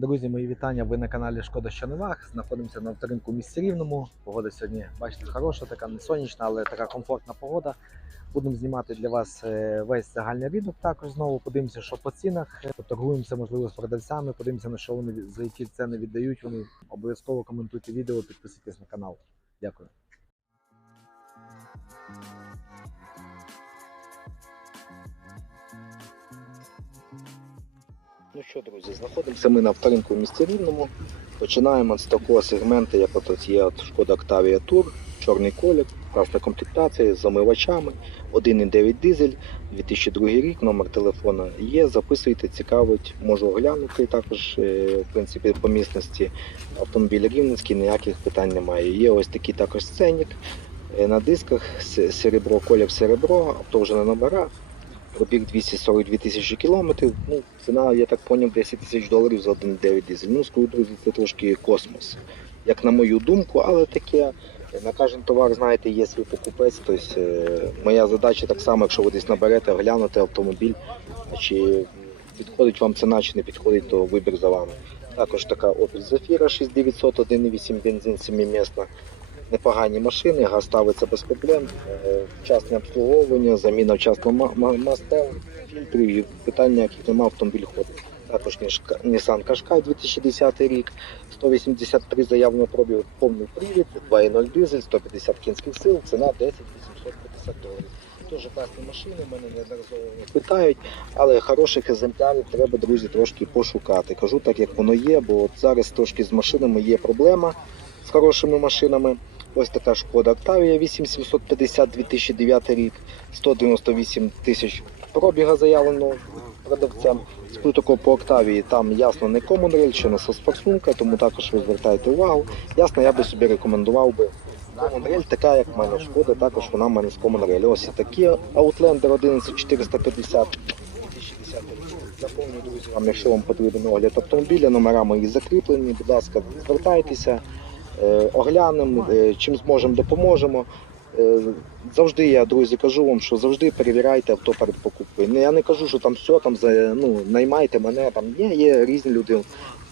Друзі, мої вітання. Ви на каналі Шкода що Новах. Знаходимося на авторинку в місті Рівному. Погода сьогодні, бачите, хороша, така не сонячна, але така комфортна погода. Будемо знімати для вас е, весь загальний ринок. Також знову подивимося, що по цінах. Поторгуємося, можливо, з продавцями. Подивимося, на що вони за які ціни віддають. Вони обов'язково коментуйте відео, підписуйтесь на канал. Дякую. Ну що, друзі, знаходимося ми на авторинку в місті Рівному. Починаємо з такого сегменту, як от є от Шкода Octavia Tour, чорний колір, красна комплектація з замивачами, 1,9 дизель, 2002 рік, номер телефона є. Записуйте, цікавить, можу оглянути також. е, В принципі, по місності автомобіль рівненський, ніяких питань немає. Є ось такий також сценік е, на дисках, серебро, колір серебро, авто вже на номерах. Пробіг 242 тисячі кілометрів. Ну, ціна, я так поняв, 10 тисяч доларів за 1,9 дизель. Ну, скажу, друзі, це трошки космос. Як на мою думку, але таке. На кожен товар, знаєте, є свій покупець. Тобто, е, моя задача так само, якщо ви десь наберете, оглянути автомобіль, чи підходить вам ціна, чи не підходить, то вибір за вами. Також така Opel Zafira 6900, 1,8 бензин, 7-місна. Непогані машини, газ ставиться без проблем, е, вчасне обслуговування, заміна вчасно ма- ма- мастел, фільтрів, і питань ніяких немає, автомобіль ходить. Також Nissan Qashqai 2010 рік, 183 заявного пробігу, повний привід, 2.0 дизель, 150 кінських сил, ціна 10 850 доларів. Дуже класні машини, мене неодноразово питають, але хороших екземплярів треба, друзі, трошки пошукати. Кажу так, як воно є, бо от зараз трошки з машинами є проблема з хорошими машинами. Ось така шкода Octavia 8750 2009 рік, 198 тисяч пробіга заявлено продавцем. Скажу такого по Octavia, там ясно не Common Rail, ще насос форсунка, тому також ви звертайте увагу. Ясно, я би собі рекомендував би Common Rail, така як в мене шкода, також вона в мене з Common Rail. Ось такі Outlander 11450 2010. Напомню, друзі, вам, якщо вам потрібен огляд автомобіля, номера мої закріплені, будь ласка, звертайтеся, оглянемо, е, чим зможемо, допоможемо. Е, Завжди я, друзі, кажу вам, що завжди перевіряйте авто перед покупкою. Ну, Я не кажу, що там все, там ну, наймайте мене, там є, є різні люди,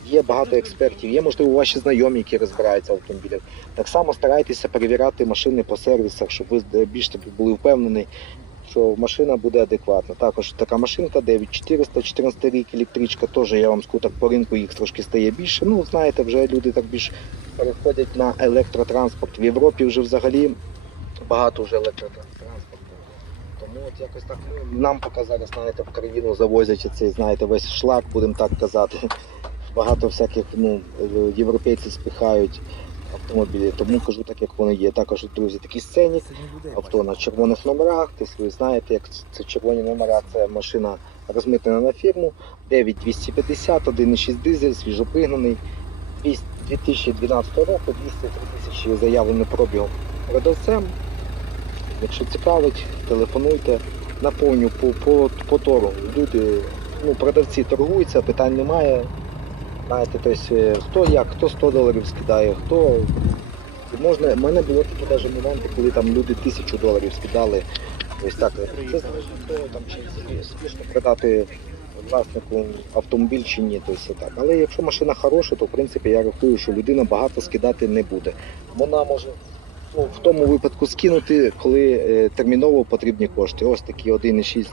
є багато експертів, є, можливо, ваші знайомі, які розбираються в автомобілях. Так само старайтеся перевіряти машини по сервісах, щоб ви більш таки були впевнені, що машина буде адекватна. Також така машинка 9400, 14 рік, електричка, теж я вам скажу так по ринку їх трошки стає більше. Ну, знаєте, вже люди так більш переходять на електротранспорт. В Європі вже взагалі багато вже електротранспорту. Тому от якось так ну, нам поки зараз, знаєте, в країну завозять цей, знаєте, весь шлак, будемо так казати. Багато всяких ну, е, європейці спихають автомобілі, тому кажу так, як воно є. Також, друзі, такі сцені, авто на червоних номерах. Тобто ви знаєте, як це червоні номера, це машина розмитнена на фірму. 9250, 1,6 дизель, свіжопригнаний. 200 2012 року, 203 тисячі заявлений пробігом продавцем. Якщо цікавить, телефонуйте. Наповню по, по, по тору. Люди, ну, продавці торгуються, питань немає. Знаєте, тобто, хто як, хто 100 доларів скидає, хто. Можна, в мене було такі навіть моменти, коли там люди тисячу доларів скидали. Ось так. Це залежить від того, там, чи спішно продати власнику автомобіль чи ні. Тобто, так. Але якщо машина хороша, то в принципі я рахую, що людина багато скидати не буде. Вона може ну, в тому випадку скинути, коли е, терміново потрібні кошти. Ось такі 1,6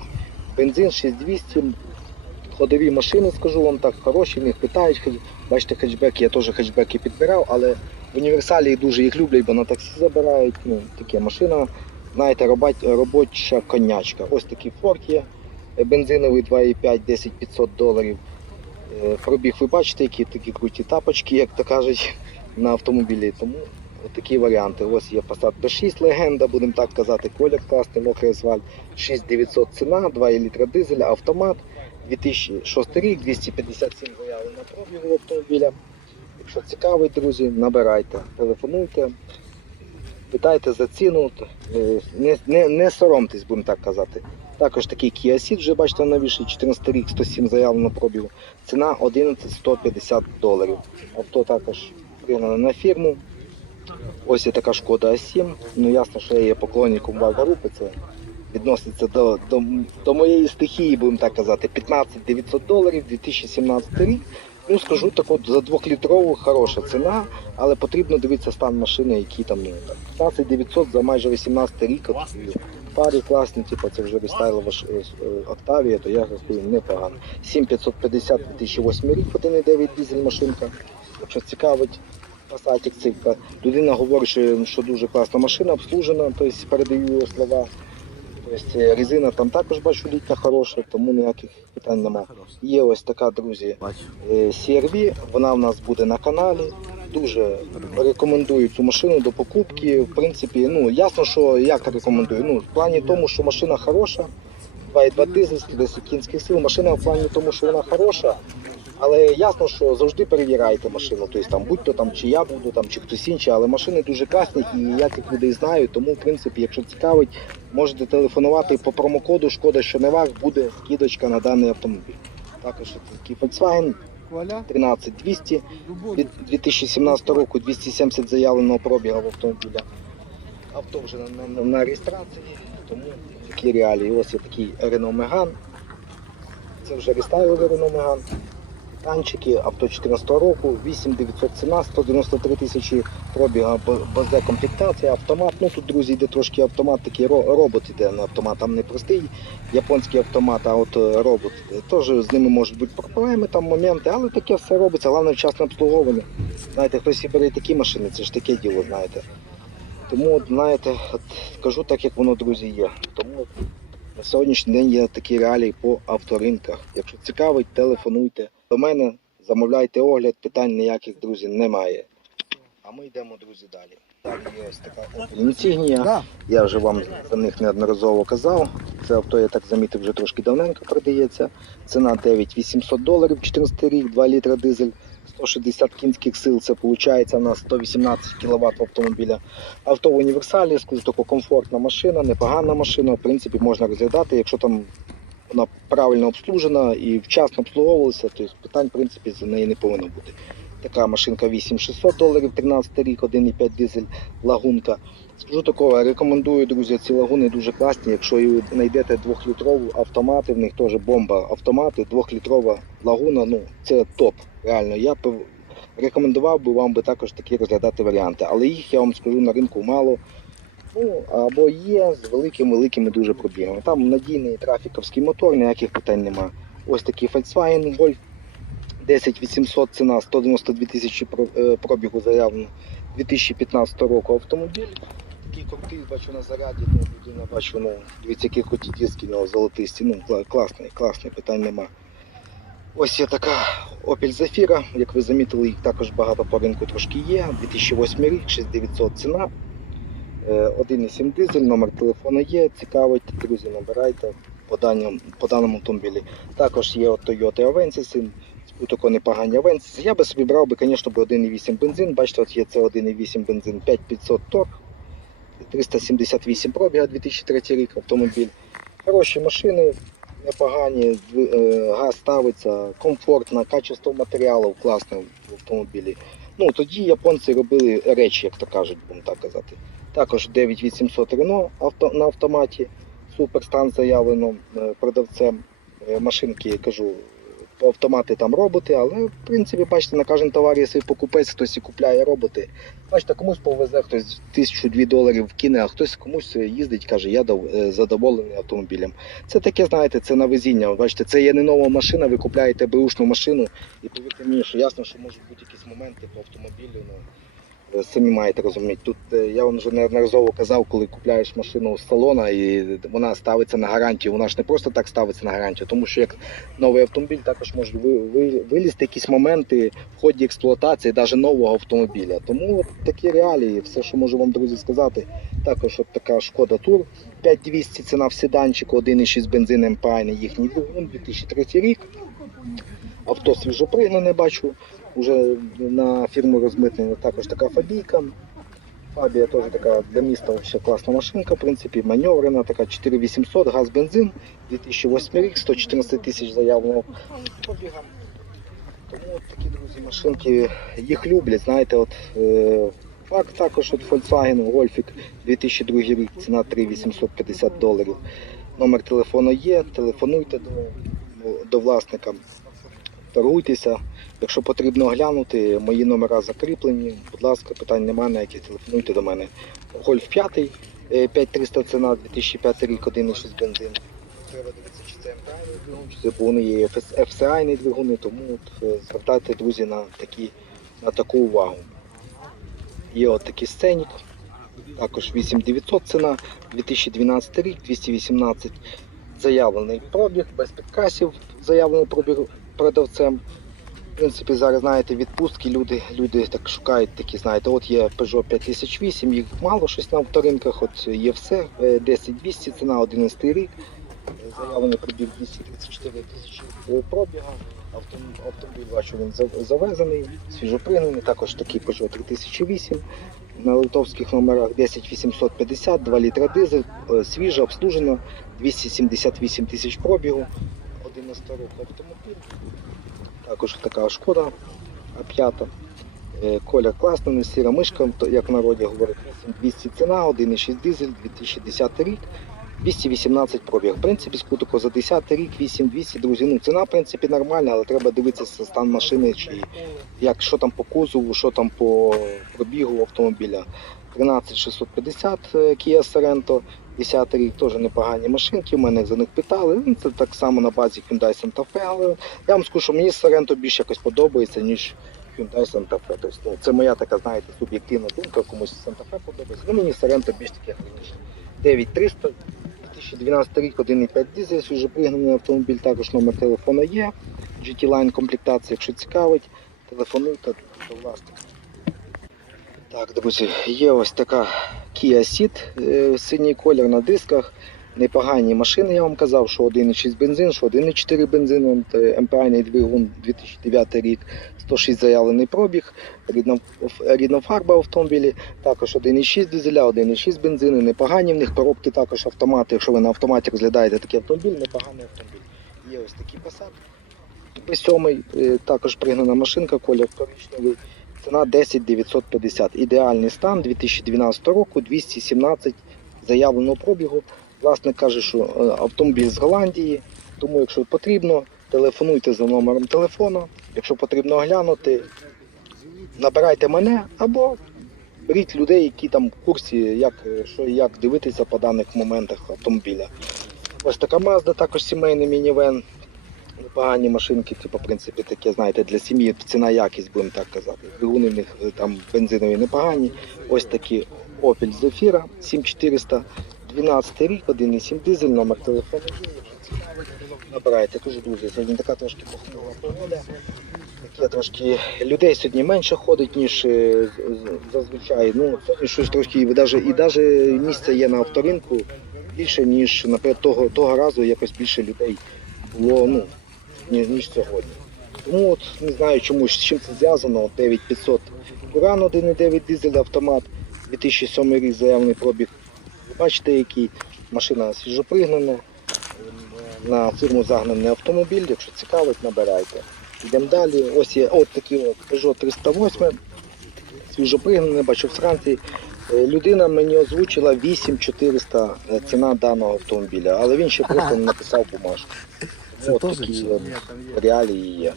бензин, 6200. Ходові машини, скажу вам так, хороші, в них питають. Бачите, хетчбеки, я теж хетчбеки підбирав, але в універсалі дуже їх люблять, бо на таксі забирають. Ну, таке машина, знаєте, робоча конячка. Ось такий форт є. е, Бензиновий 2,5, 10 500 доларів. Е, Пробіг ви бачите, які такі круті тапочки, як то кажуть, на автомобілі. Тому такі варіанти. Ось є Passat B6 легенда, будемо так казати, колір класний, мокрий асфальт, 6900 ціна, 2 літра дизеля, автомат, 2006 рік, 257 заявлено пробігу автомобіля. Якщо цікавить, друзі, набирайте, телефонуйте, питайте за ціну, е, не, не, не соромтесь, будемо так казати. Також такий Kia Ceed, вже бачите новіший, 14 рік, 107 заявлено пробігу. Ціна 11 150 доларів. Авто також пригнано на фірму. Ось є така шкода А7. Ну ясно, що я є поклонником Варварупи. Це відноситься до, до, до моєї стихії, будемо так казати. 15 900 доларів, 2017 рік. Ну скажу так, от за двохлітрову хороша ціна, але потрібно дивитися стан машини, які там ну так. 15 900 за майже 18 рік. От, Парі класні, типу, це вже рестайлова ж, е, е, Октавія, то я рахую непогано. 7550 2008 рік, 1,9 дизель машинка. Якщо цікавить, Passatик цифра. Людина говорить, що, що дуже класна машина, обслужена, тобто передаю його слова. Тобто резина там також бачу літня хороша, тому ніяких питань немає. Є ось така, друзі, е, CRV, вона в нас буде на каналі. Дуже рекомендую цю машину до покупки. В принципі, ну ясно, що як рекомендую. Ну, в плані тому, що машина хороша, 2,2 дизель, 110 кінських сил. Машина в плані тому, що вона хороша. Але ясно, що завжди перевіряйте машину. Тобто там будь-то там чи я буду, там чи хтось інший, але машини дуже класні і я цих людей знаю. Тому, в принципі, якщо цікавить, можете телефонувати по промокоду Шкода, що не вах, буде скидочка на даний автомобіль. Також такий Volkswagen Коля? 13200 від 2017 року 270 заявленого пробігу в автомобіля. Авто вже на, на, на реєстрації, тому такі реалії. Ось є такий Renault Megane. Це вже рестайловий Renault Megane. Танчики, авто 14 року, 8900 ціна, 193 тисячі пробіга, базе комплектація, автомат. Ну тут, друзі, йде трошки автомат, такий робот іде на автомат, там не простий японський автомат, а от е, робот. Теж з ними можуть бути проблеми, там моменти, але таке все робиться, головне вчасне обслуговування. Знаєте, хтось і бере такі машини, це ж таке діло, знаєте. Тому, знаєте, от, скажу так, як воно, друзі, є. Тому на сьогоднішній день є такі реалії по авторинках. Якщо цікавить, телефонуйте до мене, замовляйте огляд, питань ніяких, друзі, немає. А ми йдемо, друзі, далі. Далі є ось така Insignia. Я вже вам за них неодноразово казав. Це авто, я так замітив, вже трошки давненько продається. Ціна 9800 доларів, 14 рік, 2 літра дизель, 160 кінських сил. Це виходить у нас 118 кВт автомобіля. Авто в універсалі, скажу тако комфортна машина, непогана машина. В принципі, можна розглядати, якщо там вона правильно обслужена і вчасно обслуговувалася, то питань в принципі за неї не повинно бути. Така машинка 8600 доларів, 13 рік, 1,5 дизель, лагунка. Скажу такого, рекомендую, друзі, ці лагуни дуже класні. Якщо знайдете двохлітрову автомати, в них теж бомба автомати, двохлітрова лагуна, ну це топ. Реально, я б рекомендував би вам би також такі розглядати варіанти. Але їх я вам скажу на ринку мало. Ну, або є з великими-великими дуже пробігами. Там надійний трафіковський мотор, ніяких питань нема. Ось такий Volkswagen Golf 10800 ціна, 192 тисячі е, пробігу заявлено 2015 року автомобіль. Такий крутий, бачу на заряді, ну, людина бачу, ну, дивіться, які круті диски у нього золотисті. Ну, класний, класний, питань нема. Ось є така Opel Zafira, як ви замітили, їх також багато по ринку трошки є. 2008 рік, 6900 ціна. Е, 1,7 дизель, номер телефону є, цікавить, друзі, набирайте по, даному, по даному автомобілі. Також є от Toyota Avensis, тако непогані Avensis. Я би собі брав звісно, 1,8 бензин. Бачите, от є це 1,8 бензин, 5500 торг, 378 пробіга 2003 рік автомобіль. Хороші машини, непогані, е, газ ставиться, комфортно, качество матеріалів класне в автомобілі. Ну, тоді японці робили речі, як то кажуть, будемо так казати. Також 9800 Renault авто, на автоматі, суперстан заявлено е, продавцем. Е, Машинки, я кажу, автомати там роботи, але в принципі, бачите, на кожен товар свій покупець, хтось і купляє роботи. Бачите, комусь повезе, хтось тисячу-дві доларів вкине, а хтось комусь їздить, каже, я е, задоволений автомобілем. Це таке, знаєте, це на везіння. Бачите, це є не нова машина, ви купляєте беушну машину, і повірте мені, що ясно, що можуть бути якісь моменти по автомобілю. Ну, е, самі маєте розуміти. Тут е, я вам вже неодноразово казав, коли купляєш машину з салона і вона ставиться на гарантію. Вона ж не просто так ставиться на гарантію, тому що як новий автомобіль також ви, вилізти якісь моменти в ході експлуатації навіть нового автомобіля. Тому от такі реалії, все, що можу вам, друзі, сказати. Також от така шкода тур 5200 ціна в седанчику, 1,6 бензин МПА, їхній двигун, 2003 рік. Авто свіжопригнане бачу, вже на фірму розмитнення. Також така фабійка. Фабія теж така для міста ще класна машинка, в принципі, маневрена, така 4800, газ бензин, 2008 рік, 114 тисяч заявленого пробіга. Тому от такі, друзі, машинки, їх люблять, знаєте, от е, факт також от Volkswagen Golfik 2002 рік, ціна 3850 доларів. Номер телефону є, телефонуйте до, до власника. торгуйтеся. Якщо потрібно оглянути, мої номера закріплені. Будь ласка, питань немає, ніяких телефонуйте до мене. Гольф 5, е, 5300 ціна, 2005 рік, 1,6 бензин. Треба дивитися, чи це МТА двигун, чи це вони є FSI двигуни, тому от, е, звертайте, друзі, на, такі, на таку увагу. Є от такий сценік, також 8900 ціна, 2012 рік, 218 заявлений пробіг, без підкасів, заявлений пробіг продавцем. В принципі, зараз знаєте, відпустки люди, люди так шукають такі, знаєте, от є Peugeot 5008, їх мало щось на авторинках, от є все, е, 10200, ціна 11 рік, заявлений пробіг 234 тисячі пробіга, Автом- автомобіль бачу, він завезений, свіжопригнаний, також такий Peugeot 3008 на литовських номерах 10850, 2 літра дизель, свіже, обслужено, 278 тисяч пробігу, 11 року автомобіль. Також така шкода А5. Е, Колір класний, сіра мишка, як в народі говорять, 200 ціна, 1,6 дизель, 2010 рік, 218 пробіг. В принципі, скутико за 10 рік, 8200, друзі. Ну, ціна, в принципі, нормальна, але треба дивитися стан машини, чи як, що там по кузову, що там по пробігу автомобіля. 13650 е, Kia Sorento, 10 рік теж непогані машинки, в мене за них питали. Ну, Це так само на базі Hyundai Santa Fe, але я вам скажу, що мені Sorento більше якось подобається, ніж Hyundai Santa Fe. Тобто, ну, це моя така, знаєте, суб'єктивна думка, комусь Santa Fe подобається. Ну, мені Sorento більш таке гарніше. 9300, 2012 рік, 1,5 дизель, свіжопригнаний автомобіль, також номер телефона є. GT Line комплектація, якщо цікавить, телефонуйте до власника. Так, друзі, є ось така Kia Ceed, е, синій колір на дисках. Непогані машини, я вам казав, що 1,6 бензин, що 1,4 бензин, е, двигун 2009 рік, 106 заявлений пробіг, рідна, фарба в автомобілі, також 1,6 дизеля, 1,6 бензини, непогані в них коробки також автомати. Якщо ви на автоматі розглядаєте такий автомобіль, непоганий автомобіль. Є ось такий Passat. P7, е, також пригнана машинка, колір коричневий. Ціна 10 950. Ідеальний стан 2012 року, 217 заявленого пробігу. Власник каже, що е, автомобіль з Голландії, тому якщо потрібно, телефонуйте за номером телефону. Якщо потрібно оглянути, набирайте мене або беріть людей, які там в курсі, як, е, що як дивитися по даних моментах автомобіля. Ось така Mazda, також сімейний мінівен. Непогані машинки, типу, в принципі, таке, знаєте, для сім'ї ціна якість, будемо так казати. Двигуни в них е, там бензинові непогані. Ось такі Opel Zafira 7400, 12 рік, 1,7 дизель, номер телефону набирайте. Дуже друзі, сьогодні така трошки похмура погода. Таке трошки людей сьогодні менше ходить, ніж е, зазвичай. Ну, щось трошки, і навіть, і навіть місця є на авторинку більше, ніж наприклад, того, того разу якось більше людей було, ну, ні- ніж сьогодні. Тому от не знаю чому, з чим це зв'язано. 9500 Уран 1,9 дизель автомат, 2007 рік заявлений пробіг. Ви бачите, який машина свіжопригнана, на фірму загнаний автомобіль, якщо цікавить, набирайте. Йдемо далі. Ось є от такий от Peugeot 308, свіжопригнаний, бачу в Франції. Е, Людина мені озвучила 8400 е, ціна даного автомобіля, але він ще просто не написав бумажку. Це От теж такі от реалії є.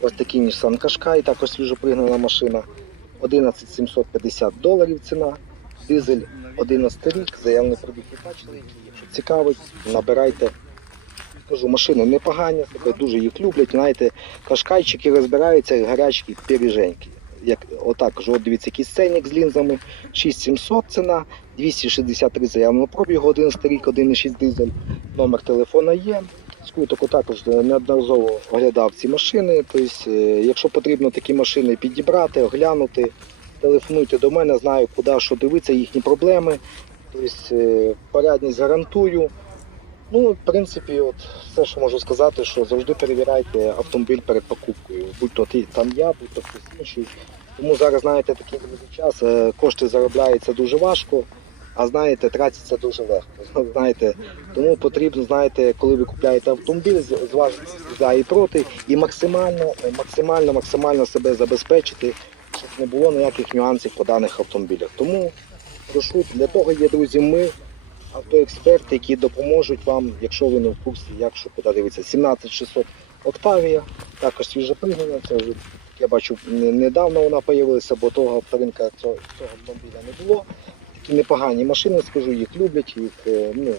Ось такий Nissan Qashqai, також свіжопригнана машина. 11 750 доларів ціна. Дизель 11 рік, заявний і бачили. Якщо цікавить, набирайте. Кажу, машини непогані, себе дуже їх люблять. Знаєте, кашкайчики розбираються, як гарячки пиріженьки. Як, отак, кажу, от дивіться, який сценік з лінзами, 6700 ціна, 263 заявного пробігу, 11 рік, 1,6 дизель, номер телефона є. Скуток також неодноразово оглядав ці машини. Тобто, е, якщо потрібно такі машини підібрати, оглянути, телефонуйте до мене, знаю, куди що дивитися, їхні проблеми. Тобто, е, порядність гарантую. Ну, в принципі, от все, що можу сказати, що завжди перевіряйте автомобіль перед покупкою. Будь то ти там я, будь то хтось інший. Тому зараз, знаєте, такий час, е, кошти заробляються дуже важко, а знаєте, тратяться дуже легко. Знаєте, тому потрібно, знаєте, коли ви купляєте автомобіль, зважити за і проти, і максимально, максимально, максимально себе забезпечити, щоб не було ніяких нюансів по даних автомобілях. Тому прошу, для того є, друзі, ми автоексперти, які допоможуть вам, якщо ви не в курсі, як що куди дивитися. 17600 Октавія, також свіжопригнана. Це вже я бачу недавно вона з'явилася, бо того авторинка цього автомобіля не було. Такі непогані машини, скажу, їх люблять, їх е, ну,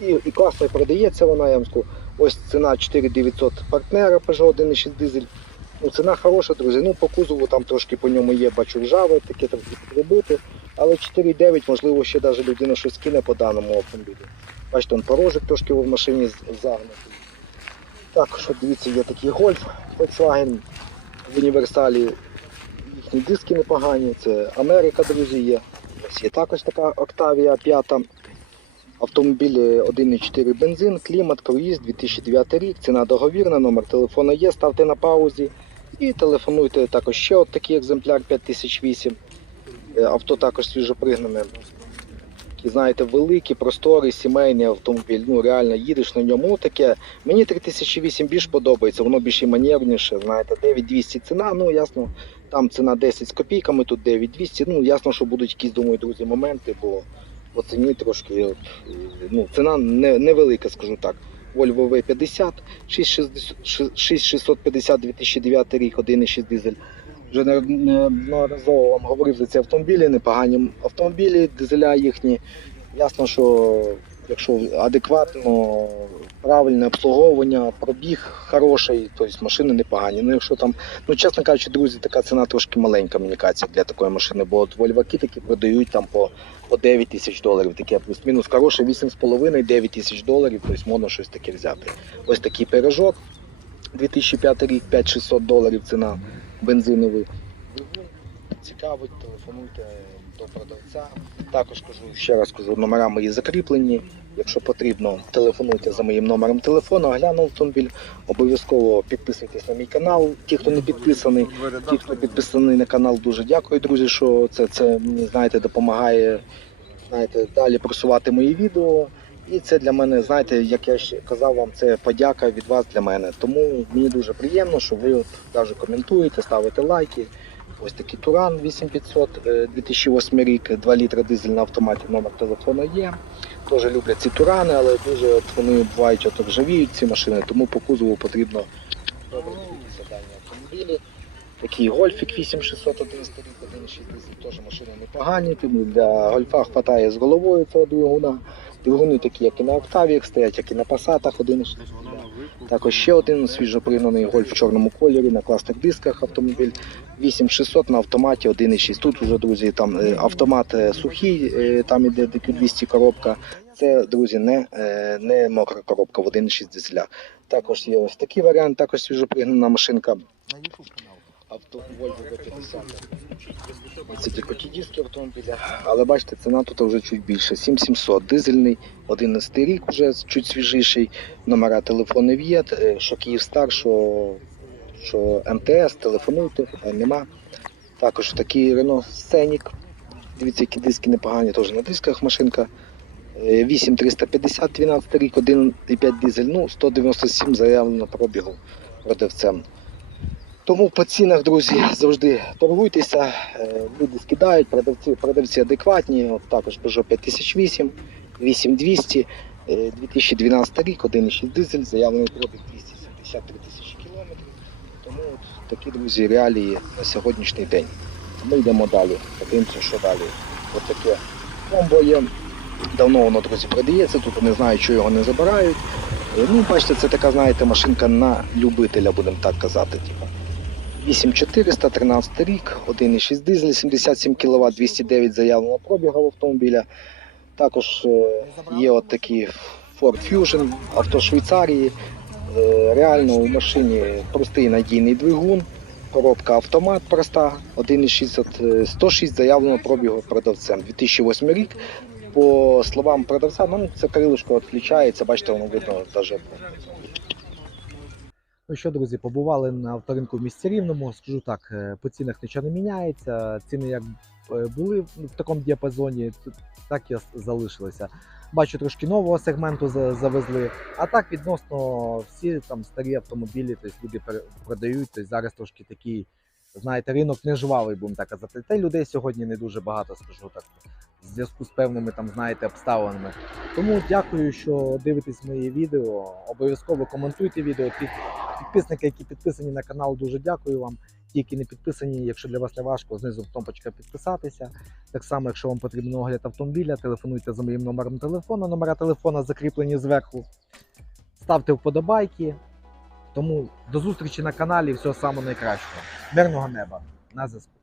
і, і класно продається вона, я вам скажу. Ось ціна 4900 партнера Peugeot 1.6 дизель. Ну, ціна хороша, друзі. Ну, по кузову там трошки по ньому є, бачу ржаве, таке трохи прибити. Але 4.9, можливо, ще навіть людина щось кине по даному автомобілю. Бачите, он порожик трошки в машині загнутий. Також, дивіться, є такий гольф Volkswagen в універсалі. Їхні диски непогані, це Америка, друзі, є. Є також така Octavia 5. Автомобіль 1.4 бензин, клімат, круїз, 2009 рік, ціна договірна, номер телефону є, ставте на паузі. І телефонуйте також ще от такий екземпляр 5008. Е, Авто також свіжопригнане. Такий, знаєте, великий, просторий, сімейний автомобіль. Ну, реально їдеш на ньому. Таке. Мені 3008 більш подобається, воно більш і маневрніше. Знаєте, 9200 ціна, ну ясно, там ціна 10 з копійками, тут 9200. Ну, ясно, що будуть якісь, думаю, друзі, моменти, бо по ціні трошки. е, Ну, ціна не, невелика, скажу так. Volvo V50, 6650 2009 рік, 1,6 дизель. Вже неодноразово вам говорив за ці автомобілі, непогані автомобілі, дизеля їхні. Ясно, що якщо адекватно, правильне обслуговування, пробіг хороший, тобто машини непогані. Ну якщо там, ну чесно кажучи, друзі, така ціна трошки маленька, мені для такої машини, бо от вольваки такі продають там по, по 9 тисяч доларів, таке плюс-мінус хороше, 8,5-9 тисяч доларів, тобто можна щось таке взяти. Ось такий пирожок, 2005 рік, 5-600 доларів ціна бензиновий. Цікавить, телефонуйте до продавця. Також кажу, ще раз кажу, номера мої закріплені. Якщо потрібно, телефонуйте за моїм номером телефону, огляну автомобіль. Обов'язково підписуйтесь на мій канал. Ті, хто не підписаний, ті, хто підписаний на канал, дуже дякую, друзі, що це, це знаєте, допомагає знаєте, далі просувати мої відео. І це для мене, знаєте, як я ще казав вам, це подяка від вас для мене. Тому мені дуже приємно, що ви от навіть коментуєте, ставите лайки. Ось такий Туран 8500, е, 2008 рік, 2 літра дизель на автоматі, номер телефону є. Теж люблять ці турани, але дуже от вони бувають от ржавіють ці машини, тому по кузову потрібно дивитися дані автомобілі. Такий гольфік 8600 11 рік, 1,6 дизель, теж машини непогані, тому для гольфа хватає з головою цього двигуна. Двигуни такі, як і на Октавіях стоять, як і на Пасатах 1,6. Також ще один свіжопригнаний гольф в чорному кольорі на класних дисках автомобіль 8600 на автоматі 1,6. Тут вже, друзі, там е, автомат е, сухий, е, там іде DQ200 коробка. Це, друзі, не, не мокра коробка в 1,6 дизеля. Також є ось такий варіант, також свіжопригнана машинка. Авто Volvo V50. Це тільки ті диски автомобіля. Але бачите, ціна тут вже чуть більше. 7700 дизельний, 11 рік вже чуть свіжіший. Номера телефонів є, е, що Київстар, що, що МТС, телефонуйте, нема. Також такий Renault Scenic. Дивіться, які диски непогані, теж на дисках машинка. Е, 8350, 12 рік, 1,5 дизель, ну 197 заявлено пробігу продавцем. Тому по цінах, друзі, завжди торгуйтеся. Е, Люди скидають, продавці, продавці адекватні. От також Peugeot 5008, 8200, е, 2012 рік, 1,6 дизель, заявлений пробіг 273 тисячі кілометрів. Тому от такі, друзі, реалії на сьогоднішній день. Ми йдемо далі, подивимося, що далі. От таке комбо є. Давно воно, друзі, продається, тут не знаю, що його не забирають. Е, Ну, бачите, це така, знаєте, машинка на любителя, будемо так казати. Типу. 8400, 13 рік, 1,6 дизель, 77 кВт, 209 заявленого пробігу автомобіля. Також е, є от такі Ford Fusion, авто Швейцарії. Е, Реально у машині простий надійний двигун, коробка автомат проста, 1,6, 106 заявленого пробігу продавцем. 2008 рік. По словам продавця, ну це крилишко відключається, бачите, воно видно навіть Ну що, друзі, побували на авторинку в місті Рівному. Скажу так, е, по цінах нічого не міняється. Ціни як е, були в такому діапазоні, так і залишилися. Бачу, трошки нового сегменту завезли. А так відносно всі там старі автомобілі, тобто люди продають. Тобто зараз трошки такий, знаєте, ринок не жвавий, будемо так казати. Та й людей сьогодні не дуже багато, скажу так. в зв'язку з певними там, знаєте, обставинами. Тому дякую, що дивитесь мої відео. Обов'язково коментуйте відео. Під- Підписники, які підписані на канал, дуже дякую вам. Ті, які не підписані, якщо для вас не важко, знизу кнопочка підписатися. Так само, якщо вам потрібен огляд автомобіля, телефонуйте за моїм номером телефону. Номера телефона закріплені зверху. Ставте вподобайки. Тому до зустрічі на каналі. Всього найкращого. Мирного неба. На зв'язку.